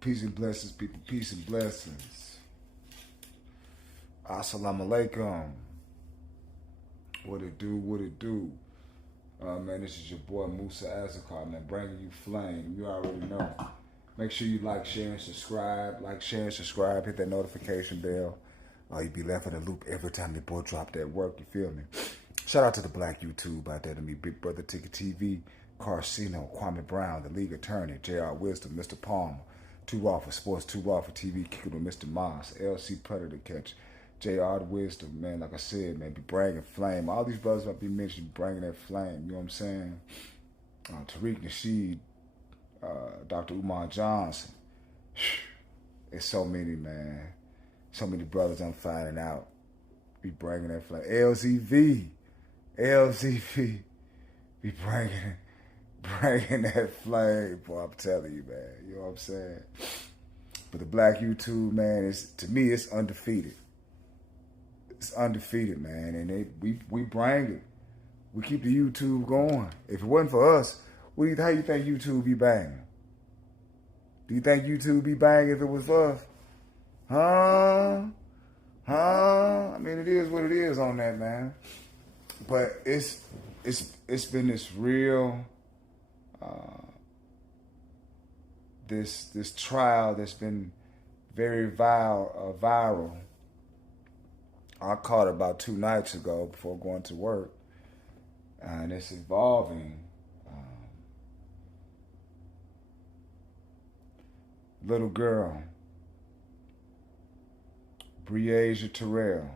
Peace and blessings, people. Peace and blessings. Assalamu alaikum. What it do, what it do. Man, this is your boy Musa Azakar, man, bringing you flame. You already know. Make sure you like, share, and subscribe. Like, share, and subscribe. Hit that notification bell. Or you be left in the loop every time your boy drop that work. You feel me? Shout out to the black YouTube out there to me. Big Brother Ticket TV, Carcino, Kwame Brown, the League Attorney, J.R. Wisdom, Mr. Palmer, 2 Raw for Sports, 2 Raw for TV, kicking with Mr. Moss, LC Predator Catch, J.R. Wisdom, man, like I said, man, be bringing flame. All these brothers might be mentioned bringing that flame, you know what I'm saying? Tariq Nasheed, Dr. Umar Johnson. It's so many, man. So many brothers I'm finding out be bringing that flame. LZV, be bringing that flame, boy, I'm telling you, man. You know what I'm saying? But the black YouTube, man, to me, it's undefeated. It's undefeated, man, and we bring it. We keep the YouTube going. If it wasn't for us, how you think YouTube be banging? Do you think YouTube be banging if it was for us? Huh? I mean, it is what it is on that, man. But it's been this real this trial that's been very viral. I caught it about 2 nights ago before going to work, and it's involving little girl, Breaisia Terrell,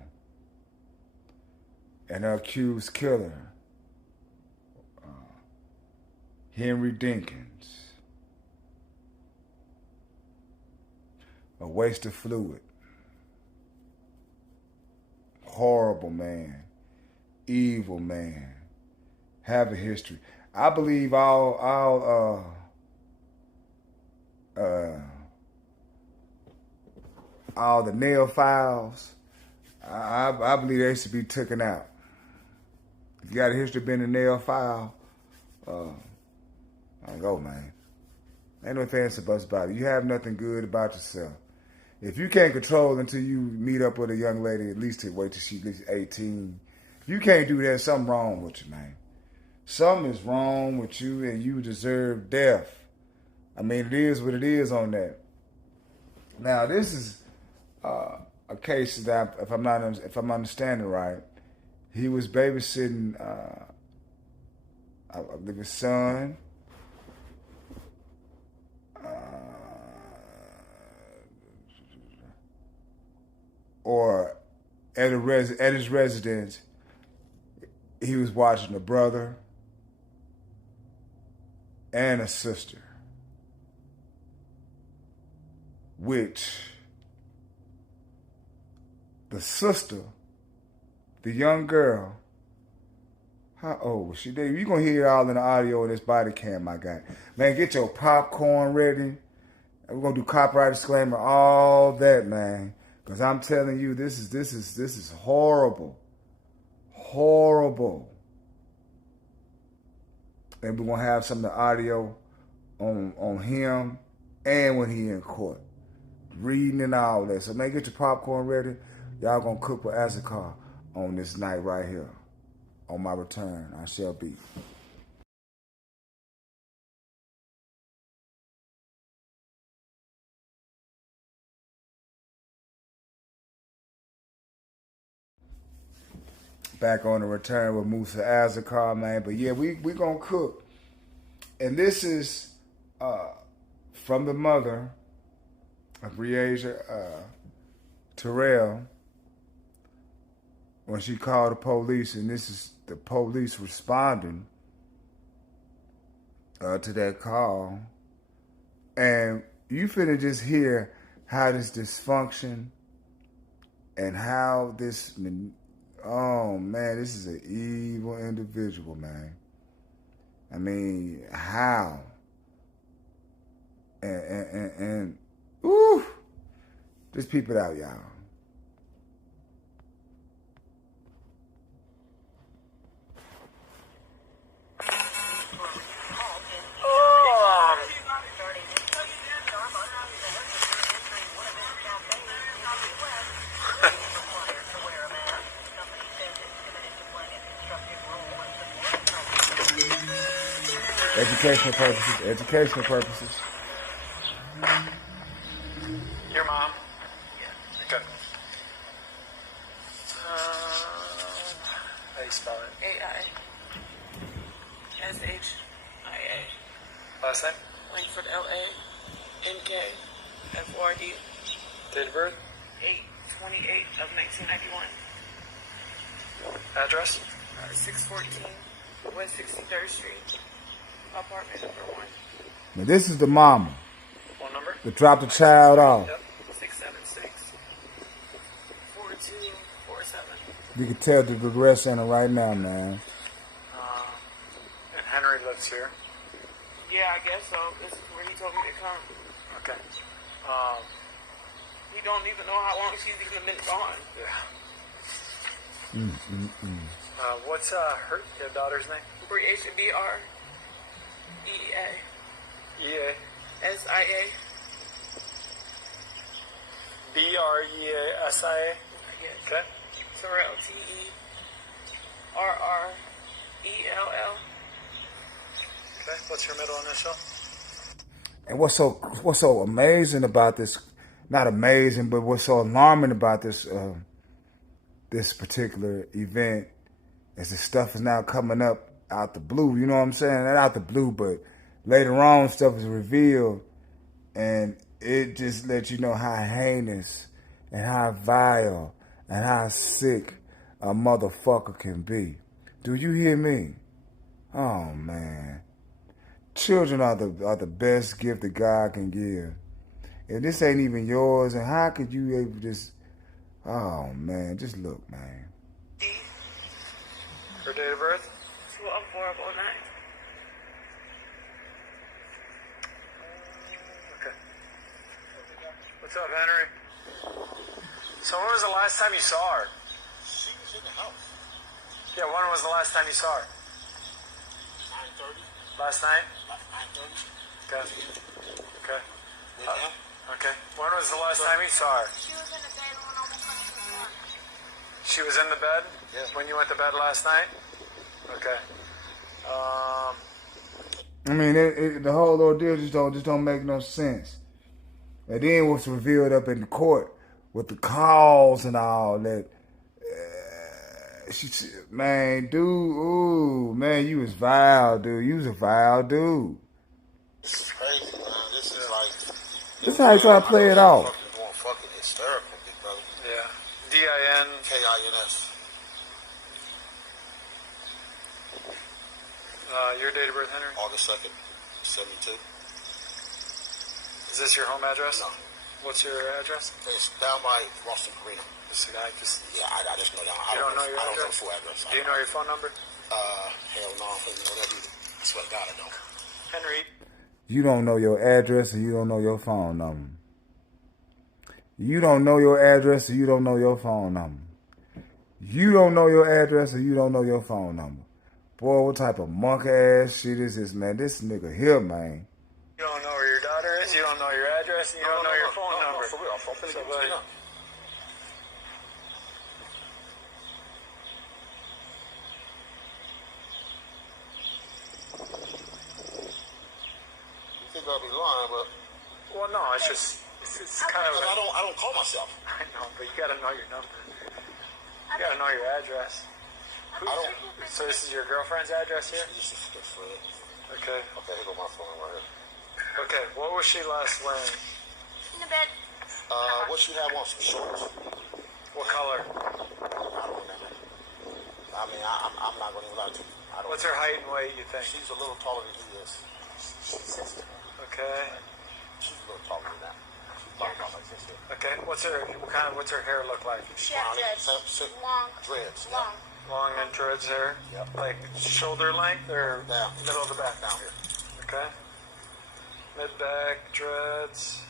and her accused killer, Henry Dinkins. A waste of fluid. Horrible man. Evil man. Have a history. I believe all the nail files, I believe they should be taken out. If you got a history of being a nail file, I go, man. Ain't no fancy bus about it. You have nothing good about yourself. If you can't control until you meet up with a young lady, at least to wait till she's at least 18. If you can't do that, something wrong with you, man. Something is wrong with you, and you deserve death. I mean, it is what it is on that. Now, this is a case that, if I'm understanding right, he was babysitting, I believe his son, or at his residence, he was watching a brother and a sister, which the sister, the young girl, how old was she? You're going to hear it all in the audio in this body cam I got. Man, get your popcorn ready. We're going to do copyright disclaimer, all that, man. Because I'm telling you, this is horrible. Horrible. And we're going to have some of the audio on him and when he in court. Reading and all that. So, man, get your popcorn ready. Y'all going to cook with Azakar on this night right here. On my return, I shall be. Back on the return with Musa Azakar, man. But yeah, we gonna cook. And this is from the mother of Breaisia Terrell, when she called the police, and this is the police responding to that call. And you finna just hear how this dysfunction and how this, oh man, this is an evil individual, man. I mean, how? And ooh, just peep it out, y'all. Educational purposes. Educational purposes. Your mom? Yeah. Okay. How do you spell it? AISHIA. Last name? Langford, LA. NK. FORD. Date of birth? 8/28 of 1991. Address? 614 West 63rd Street. Apartment number 1. Now this is the mama Phone number? that dropped the child off. Yep. 676-4247. You can tell the Regret Center right now, man. And Henry lives here. Yeah, I guess so. This is where he told me to come. Okay. We don't even know how long she's even been gone. Yeah. What's your daughter's name? Breaisia, BREA. EA. SIA. BREASIA. Yes. Okay. Terrell, TERRELL. Okay. What's your middle initial? And what's so amazing about this? Not amazing, but what's so alarming about this this particular event is the stuff is now coming up out the blue. You know what I'm saying? Not out the blue, but later on stuff is revealed, and it just lets you know how heinous and how vile and how sick a motherfucker can be. Do you hear me? Oh man. Children are the best gift that God can give. If this ain't even yours, and how could you able just? Oh man, just look, man. Her date of birth? 12/4/09. Okay. What's up, Henry? So when was the last time you saw her? She was in the house. Yeah, when was the last time you saw her? 9:30. Last night? About 9:30. Okay. Okay. Yeah. Okay. When was the last time you saw her? She was in the bed when I woke up this morning. She was in the bed? Yeah. When you went to bed last night? Okay. I mean, the whole ordeal just don't make no sense. And then what's revealed up in the court with the calls and all that. Man, dude, ooh, man, you was vile, dude. You was a vile dude. This is crazy, man. This is like. This how you try to play it off. Fucking going fucking hysterical, big brother. Yeah. DIN. KINS. Your date of birth, Henry? August 2nd, 72. Is this your home address? No. What's your address? It's down by Roston Green. This guy just. Yeah, I just know that. You don't know your I don't know address? the full address. Do you know your phone number? Hell no, I don't know that either. I swear to God, I don't. Henry. You don't know your address and you don't know your phone number. You don't know your address and you don't know your phone number. You don't know your address and you don't know your phone number. Boy, what type of monkey ass shit is this, man? This nigga here, man. You don't know where your daughter is. You don't know your address. And you don't know your phone number. No, for real. I'm finna give it to you now. You think I'll be lying, but Well, no, it's just it's kind of. I don't call myself. I know, but you gotta know your number. You gotta know your address. I don't. So this is your girlfriend's address here? This is good for it. Okay. Okay, here go my phone right here. Okay. What was she last wearing? In the bed. What she have on? Some shorts? What color? I don't remember. I mean, I'm not going to lie to you. I don't. What's her height and weight? You think? She's a little taller than he is. She's 6'2". Okay. She's a little taller than that. She's about like this here. Okay. What's her hair look like? She had dreads. Long. Dreads. Long. Long and dreads hair? Yep. Like shoulder length or Down. middle of the back? Down here. Okay. Mid back dreads.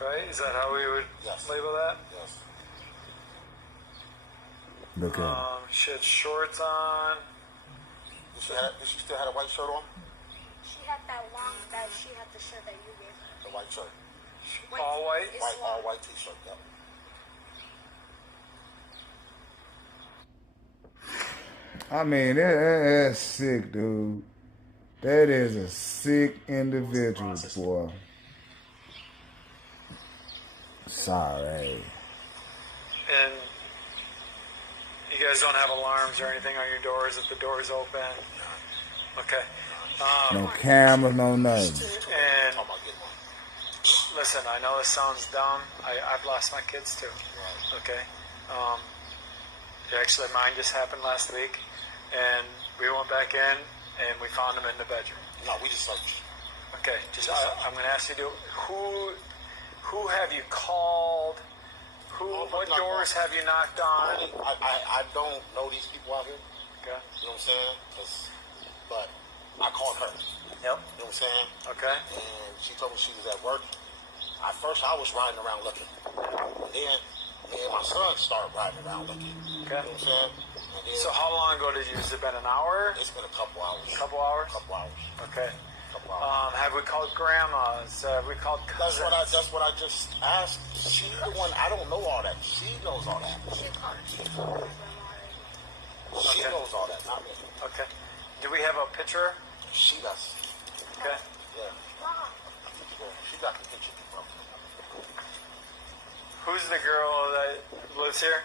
Right? Is that how we would Yes. label that? Yes. Look at it. She had shorts on. Did she still have a white shirt on? She had she had the shirt that you gave her. The white shirt. All white? It's White, all long. white t-shirt. Yep. I mean, that's sick, dude. That is a sick individual, boy. Sorry. And you guys don't have alarms or anything on your doors if the door's open? Okay. No cameras, no nothing. And listen, I know this sounds dumb. I've lost my kids too. Okay. Actually, mine just happened last week, and we went back in and we found them in the bedroom. No, we just searched. Okay. I'm going to ask you to who have you called? What doors have you knocked on? I don't know these people out here. Okay. You know what I'm saying? But I called her. Yep. You know what I'm saying? Okay. And she told me she was at work. At first, I was riding around looking. And then me and my son started riding around looking. Okay. You know what I'm saying? And then, So how long ago did you? Has it been an hour? It's been a couple hours. Couple hours? Couple hours. Okay. Couple hours. Have we called grandmas? Have we called cousins? That's what I just asked. She the one. I don't know all that. She knows all that. She Okay. knows all that, not me. Okay. Do we have a picture? She does. Okay. Yeah. She got the picture. Who's the girl that lives here?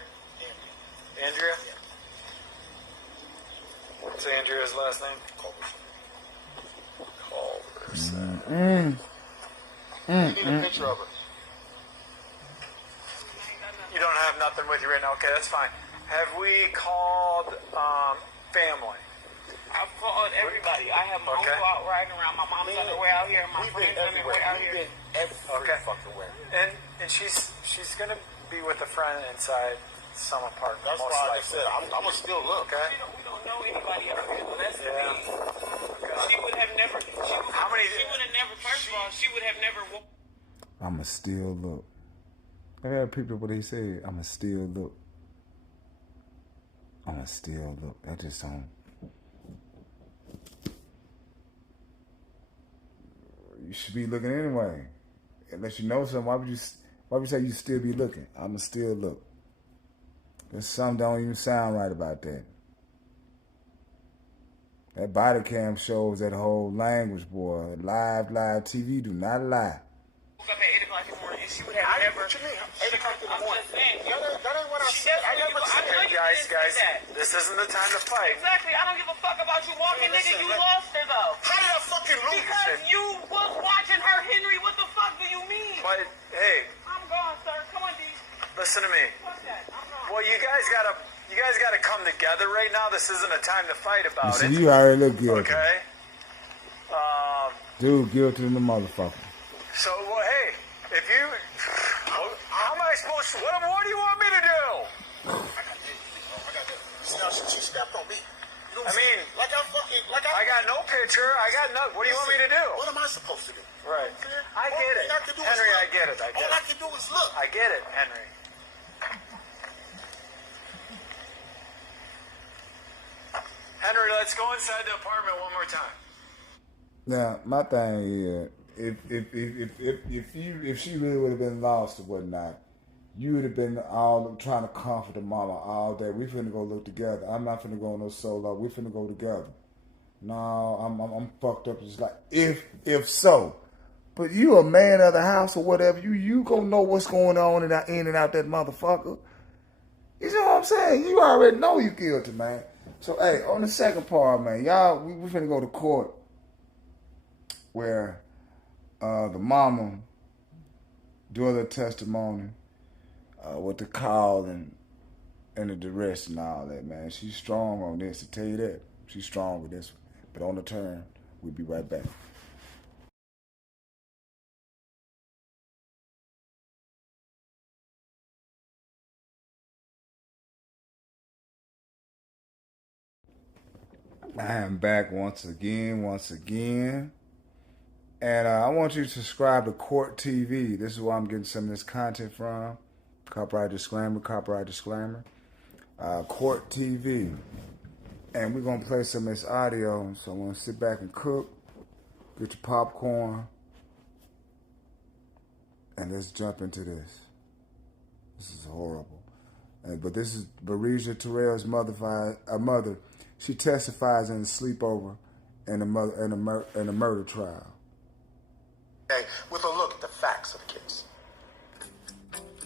Andrea? What's Andrea's last name? Culverson. You need a picture of her. You don't have nothing with you right now. Okay, that's fine. Have we called family? I've called everybody. I have my Okay. uncle out riding around. My mom's on her way out here. My We've been friend's on their way everywhere. out We've here. been every Okay. fucking where. And she's gonna be with a friend inside some apartment. That's most why I likely. just said I'm gonna still look. Okay. We don't know anybody out here. So that's the Yeah. thing. Okay. She would have never. How many? She would have never. First of all, she would have never. I'ma still look. I had people what he said. I'ma still look. I'ma still look. That just don't. You should be looking anyway. Unless you know something, why would you say you still be looking? I'ma still look. There's something don't even sound right about that. That body cam shows that whole language, boy. Live TV do not lie. Woke up at 8 o'clock in the morning and she would have never. What you mean? 8 o'clock in the I'm morning. just saying. That ain't what I She said. I doesn't never give a- said I know that. you Guys, didn't say that. this isn't the time to fight. Exactly. I don't give a fuck about you walking, nigga. Listen, You man. lost her though. How did I fucking lose? Because you was watching her, Henry. What the fuck do you mean? But hey, I'm gone, sir. Come on, D. listen to me. Fuck that. I'm gone. Well, you guys gotta come together right now. This isn't a time to fight You about see, it. you already look guilty. Okay. Dude, guilty than the motherfucker. So, well, hey, if you, how am I supposed to? What do you want me to do? She stepped on me. You know I what I'm mean, saying? Like I got no picture. I got no. What do you want me to do? What am I supposed to do? Right. I All get it, I can do is Henry. look. I get it. I get All I it. can do is look. I get it, Henry. Henry, let's go inside the apartment one more time. Now, my thing is, if she really would have been lost or whatnot, you would have been all trying to comfort the mama all day. We finna go look together. I'm not finna go no solo. We finna go together. No, I'm fucked up. Just like if so, but you a man of the house or whatever. You gonna know what's going on in and out that motherfucker. You know what I'm saying? You already know you guilty, man. So hey, on the second part, man, y'all, we finna go to court where the mama do the testimony with the call and the duress and all that, man. She's strong on this, to tell you that. She's strong with this. But on the turn, we'll be right back. I am back once again. And I want you to subscribe to Court TV. This is where I'm getting some of this content from. Copyright disclaimer. Court TV. And we're going to play some of this audio. So I want to sit back and cook. Get your popcorn. And let's jump into this. This is horrible. But this is Breaisia, Terrell's mother. She testifies in a sleepover in a murder trial. With a look at the facts of the case.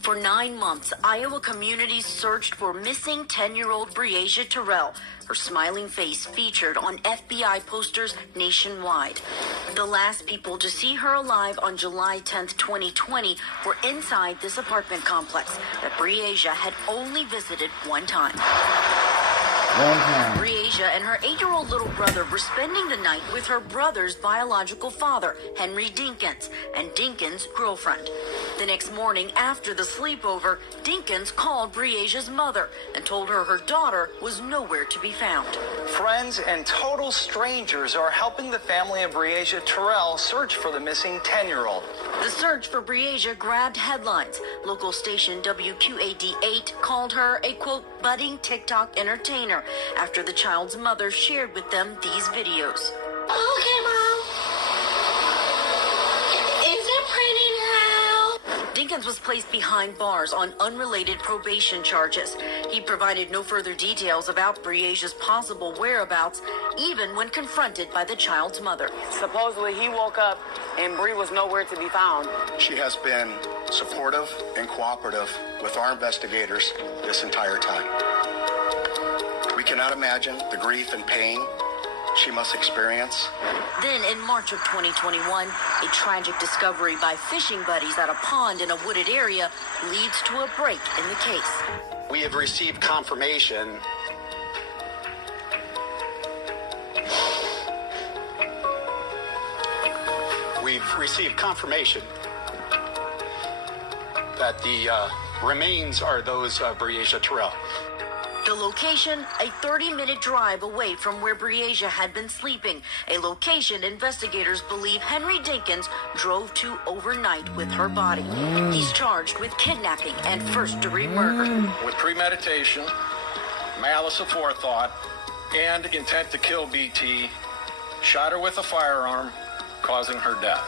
For 9 months, Iowa communities searched for missing 10-year-old Breaisia Terrell, her smiling face featured on FBI posters nationwide. The last people to see her alive on July 10th, 2020 were inside this apartment complex that Breaisia had only visited one time. Breaisia and her 8-year-old little brother were spending the night with her brother's biological father, Henry Dinkins, and Dinkins' girlfriend. The next morning, after the sleepover, Dinkins called Breaisia's mother and told her her daughter was nowhere to be found. Friends and total strangers are helping the family of Breaisia Terrell search for the missing 10-year-old. The search for Breaisia grabbed headlines. Local station WQAD-8 called her a, quote, budding TikTok entertainer after the child's mother shared with them these videos. Okay, Mom. Is it pretty now? Dinkins was placed behind bars on unrelated probation charges. He provided no further details about Breaisia's possible whereabouts, even when confronted by the child's mother. Supposedly he woke up and Bree was nowhere to be found. She has been supportive and cooperative with our investigators this entire time. We cannot imagine the grief and pain she must experience. Then, in March of 2021, a tragic discovery by fishing buddies at a pond in a wooded area leads to a break in the case. We have received confirmation that the remains are those of Breaisia Terrell. The location, a 30-minute drive away from where Breaisia had been sleeping, a location investigators believe Henry Dinkins drove to overnight with her body. He's charged with kidnapping and first-degree murder. With premeditation, malice aforethought, and intent to kill BT, shot her with a firearm, causing her death.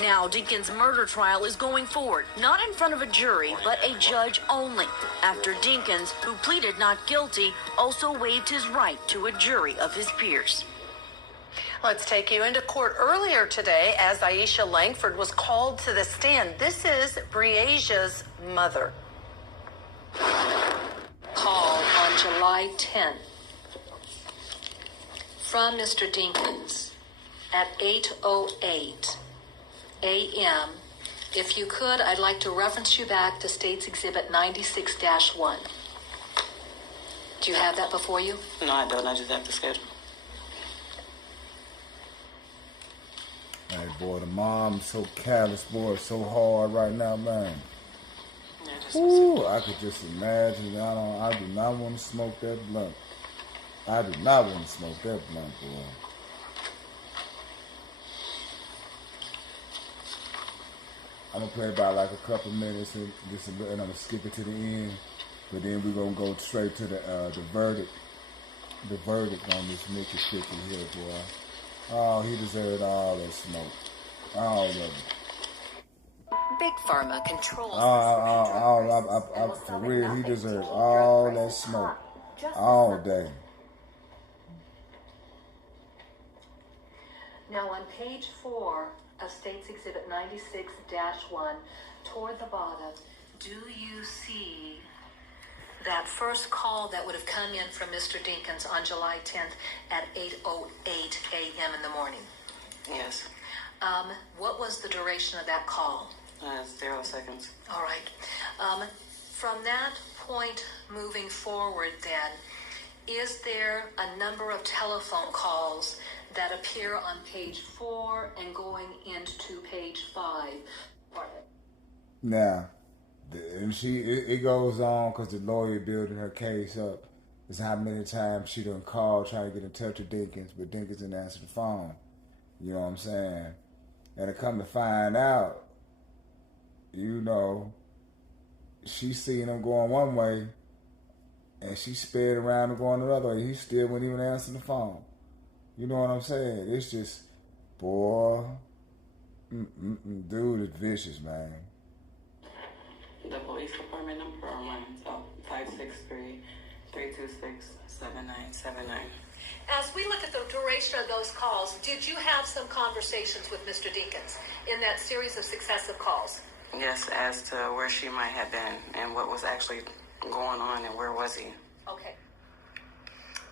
Now, Dinkins' murder trial is going forward, not in front of a jury, but a judge only, after Dinkins, who pleaded not guilty, also waived his right to a jury of his peers. Let's take you into court earlier today as Aisha Langford was called to the stand. This is Breaisia's mother. Call on July 10th from Mr. Dinkins at 8:08 a.m. If you could, I'd like to reference you back to State's Exhibit 96-1. Do you have that before you? No, I don't. I just have the schedule. Hey, boy, the mom's so callous, boy, so hard right now, man. Ooh, I could just imagine. I do not want to smoke that blunt. I do not want to smoke that blunt, boy. I'm gonna play about like a couple minutes and I'm gonna skip it to the end, but then we're gonna go straight to the verdict. The verdict on this Mickey shit here, boy. Oh, he deserved all that smoke, all of it. Big Pharma controls. For real, he deserved all that smoke, all day. Now on page 4 of State's Exhibit 96-1, toward the bottom, do you see that first call that would have come in from Mr. Dinkins on July 10th at 8:08 a.m. in the morning? Yes. What was the duration of that call? 0 seconds. All right. From that point moving forward then, is there a number of telephone calls that appear on page 4 and going into page 5? Now, and it goes on because the lawyer building her case up. Is how many times she done called trying to get in touch with Dinkins, but Dinkins didn't answer the phone. You know what I'm saying? And to come to find out, you know, she seen him going one way, and she sped around and going the other way. He still wouldn't even answer the phone. You know what I'm saying? It's just, boy, dude is vicious, man. The police department number or mine? So 563-326-7979. As we look at the duration of those calls, did you have some conversations with Mr. Dinkins in that series of successive calls? Yes, as to where she might have been and what was actually going on and where was he. Okay.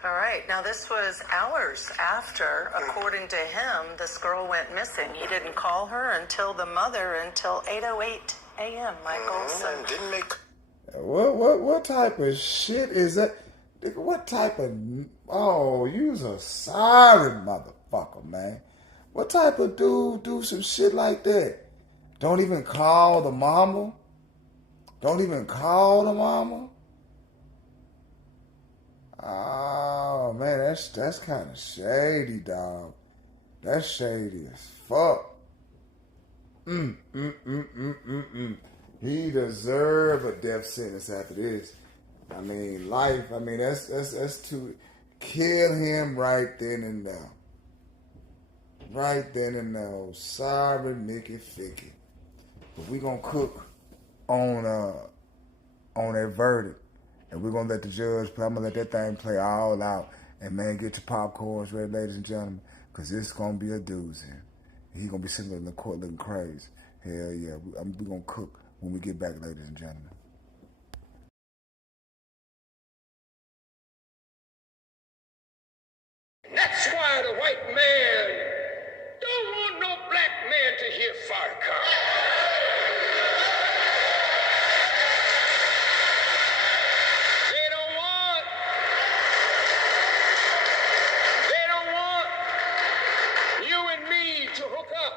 All right. Now, this was hours after, according to him, this girl went missing. He didn't call her until the mother until 8:08 a.m., Michael. So Didn't make... What type of shit is that? What type of... Oh, you's a sorry motherfucker, man. What type of dude do some shit like that? Don't even call the mama? Don't even call the mama? Oh, man, that's kind of shady, dog. That's shady as fuck. He deserve a death sentence after this. I mean, life. I mean, that's to kill him right then and there. Right then and there. Oh, sorry, Mickey Ficky. But we gonna cook on that verdict, and we're gonna let the judge play. I'm gonna let that thing play all out. And man, get your popcorns ready, ladies and gentlemen, because this is gonna be a doozy. He gonna be sitting in the court looking crazy. Hell yeah, we gonna cook when we get back, ladies and gentlemen. That's why the white man don't want no black man to hear Farrakhan. They don't want you and me to hook up.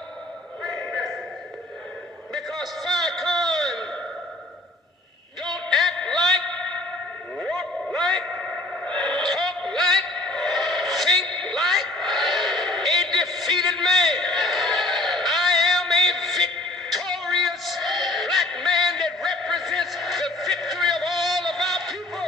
Because Farrakhan don't act like, walk like, talk like, think like a defeated man. I am a victorious black man that represents the victory of all of our people.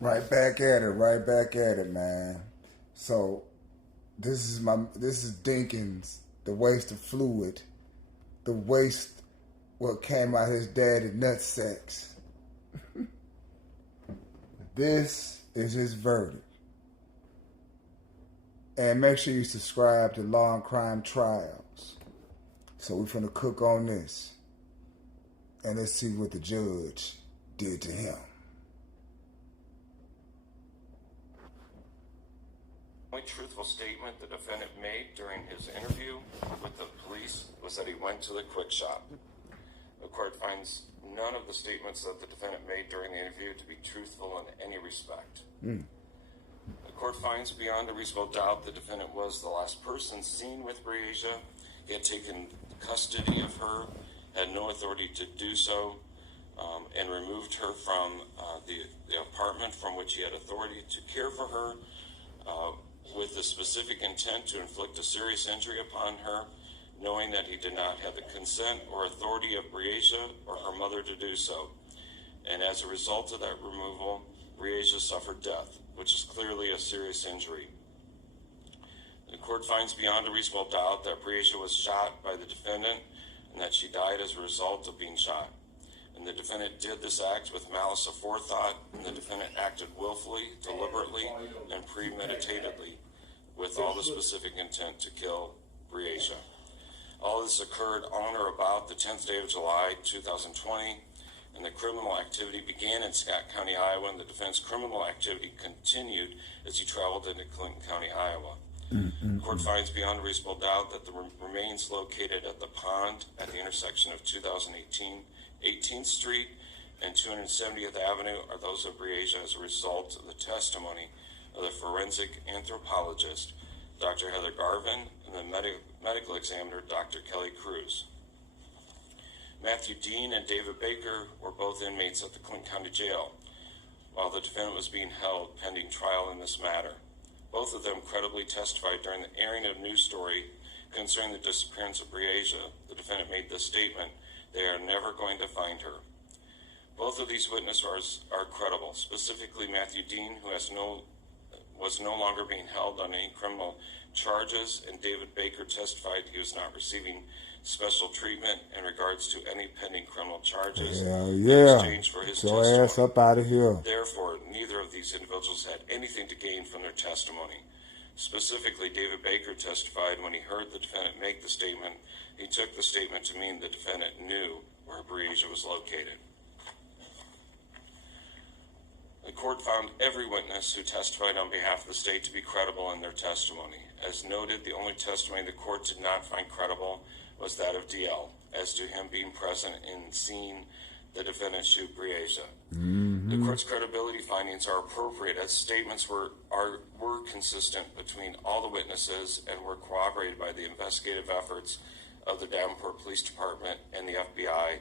Right back at it, man. So this is Dinkins, the waste of fluid, the waste what came out his daddy nutsacks. This is his verdict. And make sure you subscribe to Law and Crime Trials. So we're finna cook on this. And let's see what the judge did to him. The only truthful statement the defendant made during his interview with the police was that he went to the quick shop. The court finds none of the statements that the defendant made during the interview to be truthful in any respect. The court finds beyond a reasonable doubt the defendant was the last person seen with Breaisia. He had taken custody of her, had no authority to do so, and removed her from the apartment from which he had authority to care for her, with the specific intent to inflict a serious injury upon her, knowing that he did not have the consent or authority of Breaisia or her mother to do so. And as a result of that removal, Breaisia suffered death, which is clearly a serious injury. The court finds beyond a reasonable doubt that Breaisia was shot by the defendant and that she died as a result of being shot. And the defendant did this act with malice aforethought, and the defendant acted willfully, deliberately, and premeditatedly with all the specific intent to kill Breaisia. All this occurred on or about the 10th day of July, 2020, and the criminal activity began in Scott County, Iowa, and the defense criminal activity continued as he traveled into Clinton County, Iowa. The court finds beyond a reasonable doubt that the remains located at the pond at the intersection of 2018 18th Street and 270th Avenue are those of Breaisia as a result of the testimony of the forensic anthropologist, Dr. Heather Garvin, and the medical examiner, Dr. Kelly Cruz. Matthew Dean and David Baker were both inmates at the Clinton County Jail, while the defendant was being held pending trial in this matter. Both of them credibly testified during the airing of a news story concerning the disappearance of Breaisia. The defendant made this statement: "They are never going to find her." Both of these witnesses are credible, specifically Matthew Dean, who has no was no longer being held on any criminal charges, and David Baker testified he was not receiving special treatment in regards to any pending criminal charges in exchange for his testimony. Your ass up out of here. Therefore, neither of these individuals had anything to gain from their testimony. Specifically, David Baker testified when he heard the defendant make the statement, he took the statement to mean the defendant knew where Breaisia was located. The court found every witness who testified on behalf of the state to be credible in their testimony. As noted, the only testimony the court did not find credible was that of DL, as to him being present in seeing the defendant shoot Breaisia. The court's credibility findings are appropriate as statements were consistent between all the witnesses and were corroborated by the investigative efforts of the Davenport Police Department and the FBI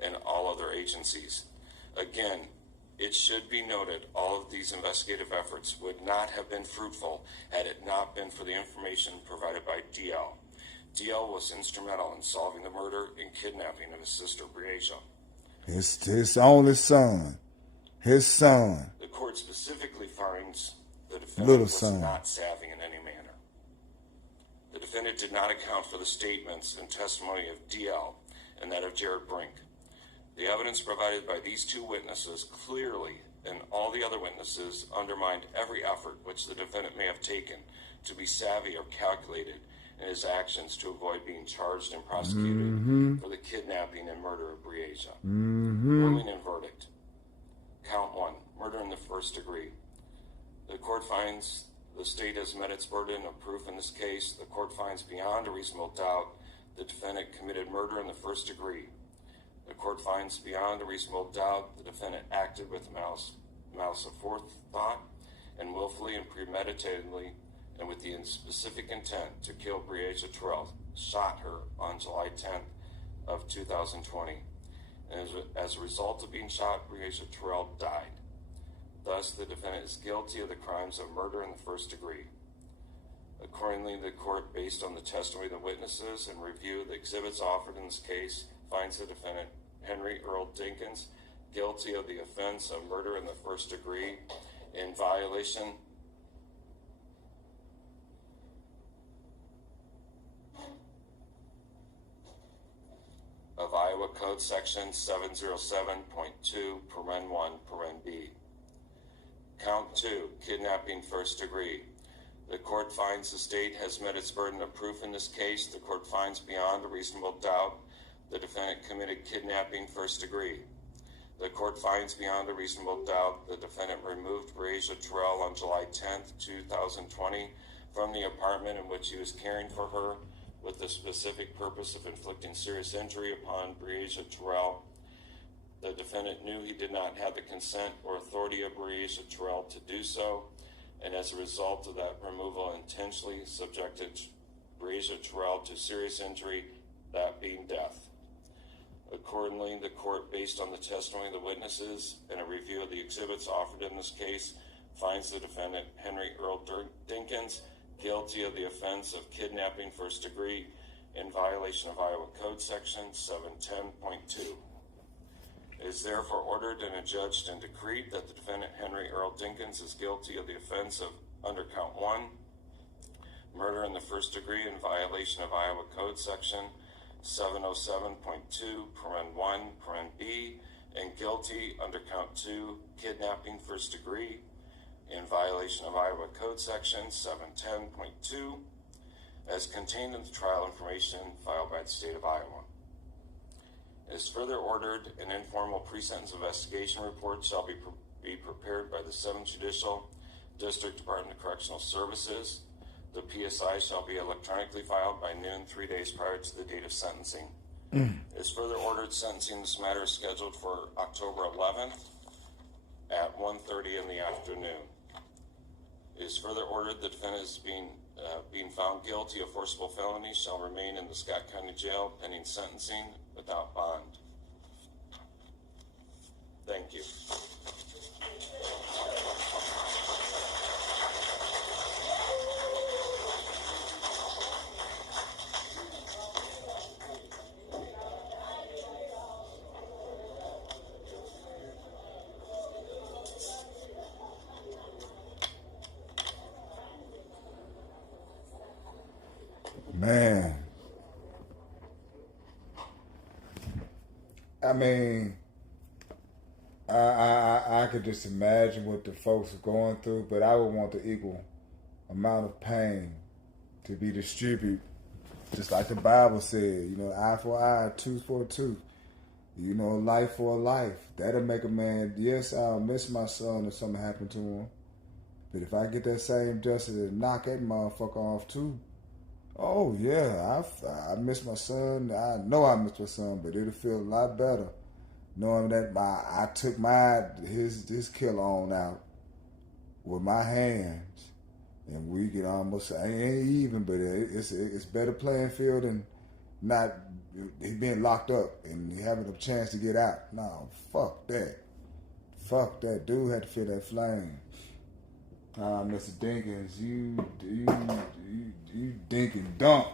and all other agencies. Again, it should be noted all of these investigative efforts would not have been fruitful had it not been for the information provided by DL. DL was instrumental in solving the murder and kidnapping of his sister Breaisia. His only son. His son. The court specifically finds the defendant was not savvy in any manner. The defendant did not account for the statements and testimony of DL and that of Jared Brink. The evidence provided by these two witnesses clearly, and all the other witnesses, undermined every effort which the defendant may have taken to be savvy or calculated in his actions to avoid being charged and prosecuted for the kidnapping and murder of Breaisia. Ruling and verdict. Count 1, murder in the first degree. The court finds the state has met its burden of proof in this case. The court finds beyond a reasonable doubt the defendant committed murder in the first degree. The court finds beyond a reasonable doubt the defendant acted with malice of forethought and willfully and premeditatedly and with the specific intent to kill Breaisia Terrell, shot her on July 10th of 2020. And as a result of being shot, Breaisia Terrell died. Thus, the defendant is guilty of the crimes of murder in the first degree. Accordingly, the court, based on the testimony of the witnesses and review of the exhibits offered in this case, finds the defendant, Henry Earl Dinkins, guilty of the offense of murder in the first degree in violation of Iowa Code Section 707.2, paren 1, paren B. Count 2, kidnapping first degree. The court finds the state has met its burden of proof in this case. The court finds beyond a reasonable doubt the defendant committed kidnapping first degree. The court finds beyond a reasonable doubt the defendant removed Breaisia Terrell on July 10th, 2020 from the apartment in which he was caring for her with the specific purpose of inflicting serious injury upon Breaisia Terrell. The defendant knew he did not have the consent or authority of Breaisia Terrell to do so, and as a result of that removal intentionally subjected Breaisia Terrell to serious injury, that being death. Accordingly, the court, based on the testimony of the witnesses and a review of the exhibits offered in this case, finds the defendant, Henry Earl Dinkins, guilty of the offense of kidnapping first degree in violation of Iowa Code Section 710.2. It is therefore ordered and adjudged and decreed that the defendant, Henry Earl Dinkins, is guilty of the offense of, under count 1, murder in the first degree in violation of Iowa Code Section 707.2, paren 1, paren B, and guilty under count 2, kidnapping first degree in violation of Iowa Code Section 710.2, as contained in the trial information filed by the state of Iowa. It is further ordered an informal pre-sentence investigation report shall be prepared by the 7th Judicial District Department of Correctional Services. The PSI shall be electronically filed by noon 3 days prior to the date of sentencing. It is further ordered sentencing in this matter is scheduled for October 11th at 1:30 in the afternoon. It is further ordered the defendant is being found guilty of forcible felony shall remain in the Scott County Jail pending sentencing without bond. Thank you. Man. I mean, I could just imagine what the folks are going through, but I would want the equal amount of pain to be distributed, just like the Bible said, eye for eye, tooth for a tooth, life for a life. That'll make a man, yes, I'll miss my son if something happened to him, but if I get that same justice and knock that motherfucker off too, oh yeah, I miss my son. I know I miss my son, but it'll feel a lot better knowing that I took his killer on out with my hands, and we can almost ain't even, but it's better playing field than not being locked up and having a chance to get out. No, fuck that. Fuck that. Dude had to feel that flame. Mr. Dinkins, you dinkin' dump.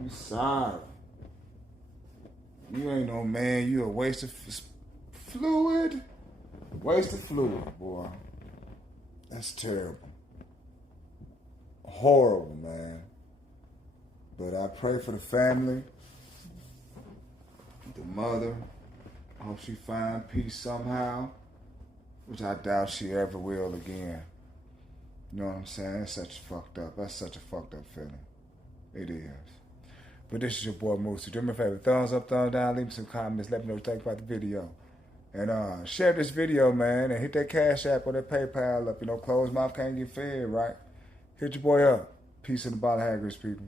You sorry. You ain't no man. You a waste of fluid. Waste of fluid, boy. That's terrible. Horrible, man. But I pray for the family, the mother. I hope she find peace somehow, which I doubt she ever will again. You know what I'm saying? That's such a fucked up feeling. It is. But this is your boy Moosey. Do me a favor, thumbs up, thumbs down, leave me some comments, let me know what you think about the video. And share this video, man, and hit that Cash App or that PayPal up. Closed mouth can't get fed, right? Hit your boy up. Peace in the bottle haggers, people.